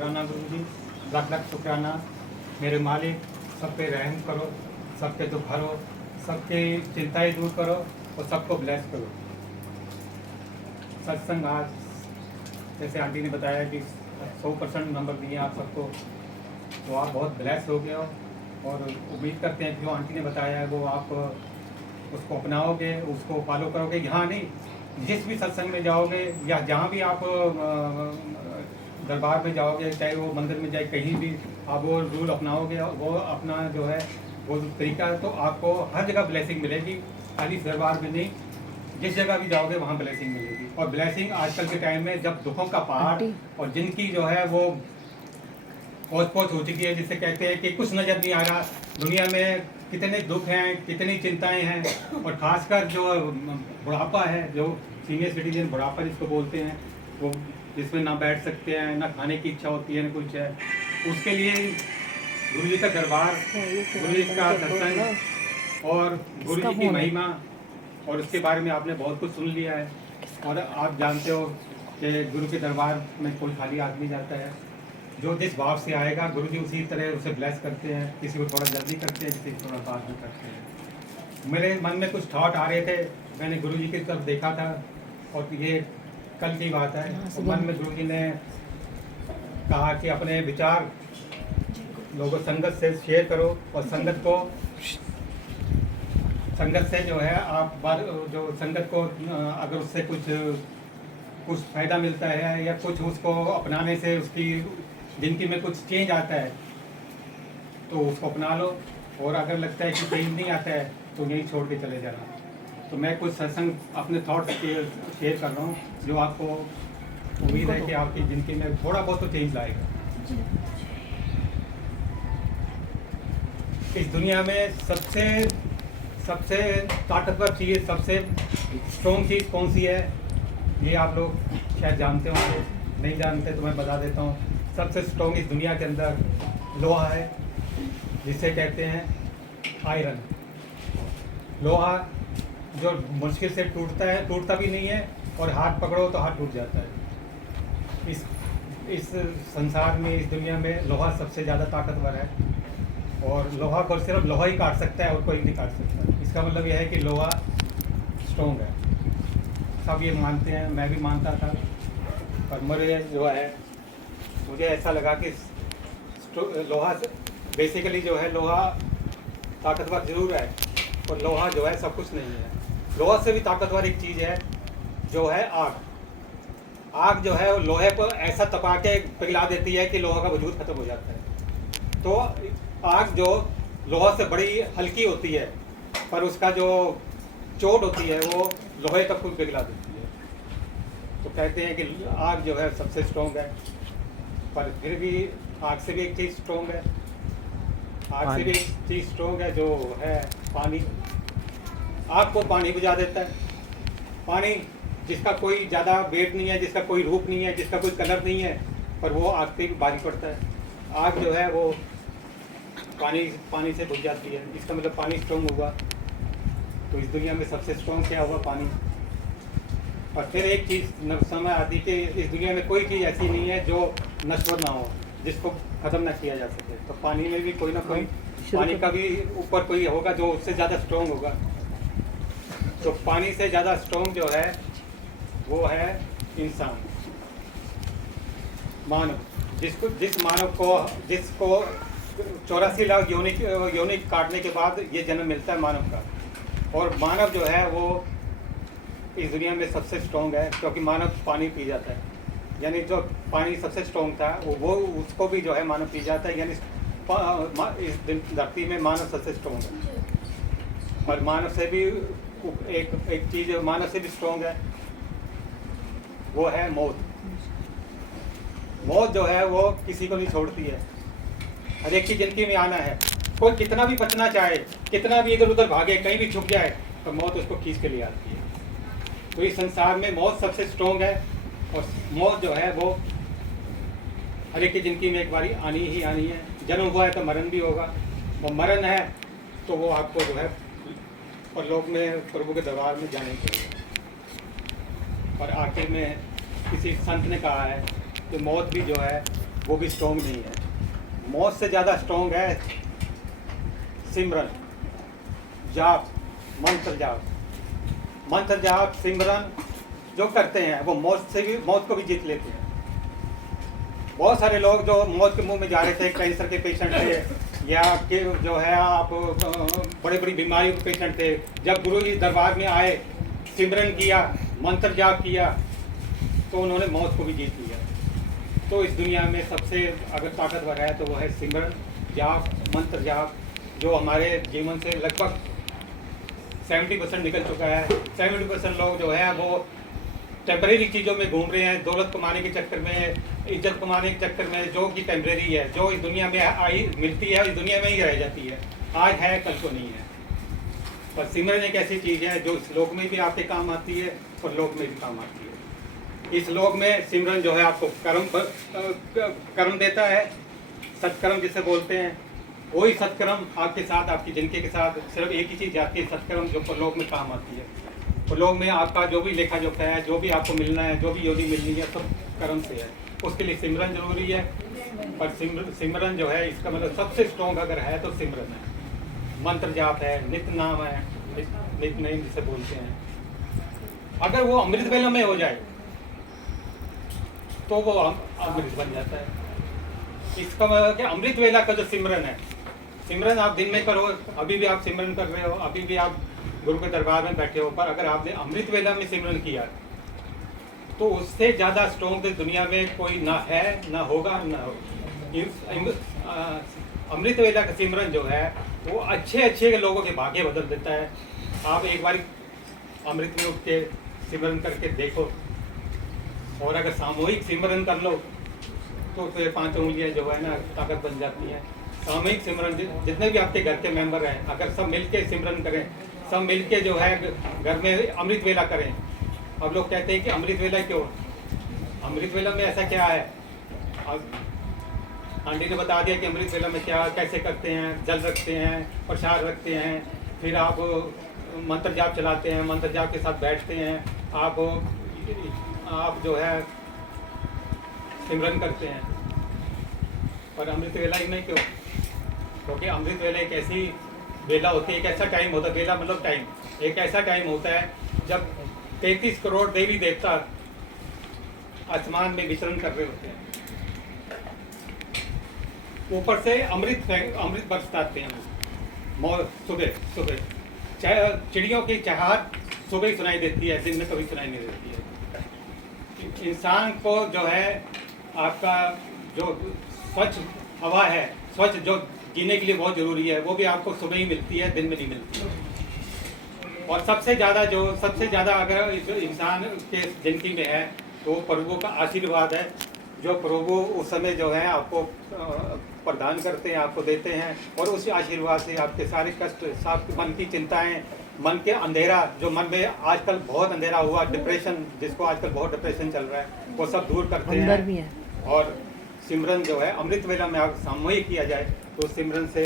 शुक्राना गुरु जी, लाख लाख शुक्राना। मेरे मालिक, सब पे रहम करो, सबके दुख हरो, सबके चिंताएं दूर करो और सबको ब्लेस करो। सत्संग आज जैसे आंटी ने बताया कि 100% नंबर दिए आप सबको, तो आप बहुत ब्लेस हो गए हो और उम्मीद करते हैं कि जो आंटी ने बताया है वो आप उसको अपनाओगे, उसको फॉलो करोगे। यहाँ नहीं, जिस भी सत्संग में जाओगे या जहाँ भी आप दरबार में जाओगे, चाहे वो मंदिर में जाए, कहीं भी आप वो रूल अपनाओगे, वो अपना जो है वो तरीका है, तो आपको हर जगह ब्लेसिंग मिलेगी। खाली इस दरबार में नहीं, जिस जगह भी जाओगे वहाँ ब्लेसिंग मिलेगी। और ब्लेसिंग आजकल के टाइम में जब दुखों का पहाड़ और जिनकी जो है वो पहुँच पहुँच हो चुकी है, जिससे कहते हैं कि कुछ नज़र नहीं आ रहा, दुनिया में कितने दुख हैं, कितनी चिंताएं हैं, और खासकर जो बुढ़ापा है, जो सीनियर सिटीजन बुढ़ापा जिसको बोलते हैं, वो जिसमें ना बैठ सकते हैं, ना खाने की इच्छा होती है, ना कुछ है, उसके लिए गुरु जी का दरबार, गुरु जी का सत्संग और गुरु जी की महिमा, और उसके बारे में आपने बहुत कुछ सुन लिया है। और आप जानते हो कि गुरु के दरबार में कोई खाली आदमी जाता है, जो जिस भाव से आएगा गुरु जी उसी तरह उसे ब्लेस करते हैं। किसी को थोड़ा जल्दी करते हैं, किसी को थोड़ा बाद में करते हैं। मेरे मन में कुछ थॉट आ रहे थे, मैंने गुरु जी की तरफ देखा था, और ये कल की बात है, तो मन में गुरु जी ने कहा कि अपने विचार लोगों संगत से शेयर करो, और संगत से जो है आप जो संगत को अगर उससे कुछ फ़ायदा मिलता है या कुछ उसको अपनाने से उसकी ज़िंदगी में कुछ चेंज आता है तो उसको अपना लो, और अगर लगता है कि चेंज नहीं आता है तो यहीं छोड़ के चले जाना। तो मैं कुछ सत्संग अपने थॉट्स शेयर कर रहा हूँ, जो आपको उम्मीद है कि आपकी ज़िंदगी में थोड़ा बहुत तो चेंज लाएगा। इस दुनिया में सबसे ताकतवर चीज़, सबसे स्ट्रॉन्ग चीज़ कौन सी है, ये आप लोग शायद जानते होंगे, नहीं जानते तो मैं बता देता हूँ। सबसे स्ट्रॉन्ग इस दुनिया के अंदर लोहा है, जिसे कहते हैं आयरन। लोहा जो मुश्किल से टूटता भी नहीं है, और हाथ पकड़ो तो हाथ टूट जाता है। इस संसार में, इस दुनिया में लोहा सबसे ज़्यादा ताकतवर है, और लोहा को सिर्फ लोहा ही काट सकता है और कोई नहीं काट सकता। इसका मतलब यह है कि लोहा स्ट्रॉन्ग है, सब ये मानते हैं, मैं भी मानता था, पर मुझे ऐसा लगा कि लोहा बेसिकली जो है, लोहा ताकतवर जरूर है, और लोहा जो है सब कुछ नहीं है। लोहा से भी ताकतवर एक चीज़ है जो है आग। आग जो है लोहे को ऐसा तपा के पिघला देती है कि लोहा का वजूद खत्म हो जाता है। तो आग जो लोहा से बड़ी हल्की होती है, पर उसका जो चोट होती है वो लोहे तक को पिघला देती है। तो कहते हैं कि आग जो है सबसे स्ट्रॉन्ग है, पर फिर भी आग से भी एक चीज़ स्ट्रॉन्ग है, आग से भी एक चीज़ स्ट्रॉन्ग है जो है पानी। आग को पानी बुझा देता है। पानी जिसका कोई ज़्यादा वेट नहीं है, जिसका कोई रूप नहीं है, जिसका कोई कलर नहीं है, पर वो आग पे भारी पड़ता है। आग जो है वो पानी से बुझ जाती है, इसका मतलब पानी स्ट्रॉन्ग हुआ। तो इस दुनिया में सबसे स्ट्रॉन्ग क्या हुआ? पानी। और फिर एक चीज़ समय आती कि इस दुनिया में कोई चीज़ ऐसी नहीं है जो नश्वर ना हो, जिसको ख़त्म ना किया जा सके। तो पानी में भी कोई ना कोई, पानी का भी ऊपर कोई होगा जो उससे ज़्यादा स्ट्रॉन्ग होगा। तो पानी से ज़्यादा स्ट्रॉन्ग जो है वो है इंसान, मानव। जिसको 84 लाख योनि काटने के बाद ये जन्म मिलता है मानव का। और मानव जो है वो इस दुनिया में सबसे स्ट्रॉन्ग है, क्योंकि मानव पानी पी जाता है। यानी जो पानी सबसे स्ट्रॉन्ग था वो उसको भी जो है मानव पी जाता है। यानी इस धरती में मानव सबसे स्ट्रॉन्ग है। और मानव से भी एक चीज़ मानव से भी स्ट्रॉन्ग है, वो है मौत। मौत जो है वो किसी को नहीं छोड़ती है, हर एक की जिंदगी में आना है। कोई कितना भी बचना चाहे, कितना भी इधर उधर भागे, कहीं भी छुप जाए, तो मौत उसको खींच के ले आती है। तो इस संसार में मौत सबसे स्ट्रॉन्ग है, और मौत जो है वो हर एक की ज़िंदगी में एक बारी आनी ही आनी है। जन्म हुआ है तो मरण भी होगा, वो मरण है तो वो आपको जो है और लोग में प्रभु के दरबार में जाने चाहिए। और आखिर में किसी संत ने कहा है कि मौत भी जो है वो भी स्ट्रॉन्ग नहीं है। मौत से ज़्यादा स्ट्रॉन्ग है सिमरन, जाप, मंत्र जाप। मंत्र जाप सिमरन जो करते हैं वो मौत को भी जीत लेते हैं। बहुत सारे लोग जो मौत के मुंह में जा रहे थे, कैंसर के पेशेंट थे या कि जो है आप बड़ी बड़ी बीमारियों के पेशेंट थे, जब गुरु जी दरबार में आए, सिमरन किया, मंत्र जाप किया, तो उन्होंने मौत को भी जीत लिया। तो इस दुनिया में सबसे अगर ताकतवर है तो वो है सिमरन जाप, मंत्र जाप, जो हमारे जीवन से लगभग 70% निकल चुका है। 70% लोग जो है वो टेम्परेरी चीज़ों में घूम रहे हैं, दौलत कमाने के चक्कर में, इज्जत कमाने के चक्कर में, जो कि टेम्परेरी है, जो इस दुनिया में आई मिलती है इस दुनिया में ही रह जाती है, आज है कल को नहीं है। पर सिमरन एक ऐसी चीज़ है जो इस लोक में भी आपके काम आती है और लोक में भी काम आती है। इस लोक में सिमरन जो है आपको कर्म देता है, सत्कर्म जिसे बोलते हैं, वही सत्कर्म आपके साथ, आपकी जिंदगी के साथ सिर्फ एक ही चीज़ जाती है, सत्कर्म, जो परलोक में काम आती है। परलोक में आपका जो भी लेखा जोखा है, जो भी आपको मिलना है, जो भी योगी मिलनी है, सब कर्म से है। उसके लिए सिमरन जरूरी है। पर सिमरन जो है, इसका मतलब सबसे स्ट्रॉन्ग अगर है तो सिमरन है, मंत्र जाप है, नित्य नाम है, नित्य नेम जिसे बोलते हैं। अगर वो अमृत वेला में हो जाए तो वो अमृत बन जाता है। इसका मतलब कि अमृत वेला का जो सिमरन है, सिमरन आप दिन में करो, अभी भी आप सिमरन कर रहे हो, अभी भी आप गुरु के दरबार में बैठे हो, पर अगर आपने अमृत वेला में सिमरन किया तो उससे ज़्यादा स्ट्रॉन्ग दुनिया में कोई ना है, ना होगा, ना हो। अमृत वेला का सिमरन जो है वो अच्छे अच्छे लोगों के भाग्य बदल देता है। आप एक बार अमृत में उठ के सिमरन करके देखो, और अगर सामूहिक सिमरन कर लो तो फिर 5 उंगलियां जो है ना ताकत बन जाती हैं। सामूहिक सिमरन, जितने भी आपके घर के मेंबर हैं, अगर सब मिलके सिमरन करें, सब मिलके जो है घर में अमृत वेला करें। अब लोग कहते हैं कि अमृत वेला क्यों, अमृत वेला में ऐसा क्या है? अब आंटी ने बता दिया कि अमृत वेला में क्या कैसे करते हैं, जल रखते हैं, प्रसाद रखते हैं, फिर आप मंत्र जाप चलाते हैं, मंत्र जाप के साथ बैठते हैं, आप जो है सिमरन करते हैं। पर अमृत वेला ही नहीं क्यों? क्योंकि अमृत वेला एक ऐसी वेला होती है, एक ऐसा टाइम होता है, वेला मतलब टाइम, एक ऐसा टाइम होता है जब 33 करोड़ देवी देवता आसमान में विचरण कर रहे होते हैं। ऊपर से अमृत बरसाते हैं सुबह चिड़ियों की चहचहाट सुबह सुनाई देती है, दिन में कभी सुनाई नहीं देती है। इंसान को जो है आपका जो स्वच्छ हवा है, स्वच्छ जो जीने के लिए बहुत ज़रूरी है, वो भी आपको सुबह ही मिलती है, दिन में नहीं मिलती। और सबसे ज़्यादा अगर इंसान के ज़िंदगी में है तो प्रभु का आशीर्वाद है, जो प्रभु उस समय जो है आपको प्रदान करते हैं, आपको देते हैं, और उस आशीर्वाद से आपके सारे कष्ट, सब मन की चिंताएं, मन के अंधेरा, जो मन में आजकल बहुत अंधेरा हुआ, डिप्रेशन, जिसको आजकल बहुत डिप्रेशन चल रहा है, वो सब दूर करते हैं। और सिमरन जो है अमृत वेला में आप सामूहिक किया जाए तो सिमरन से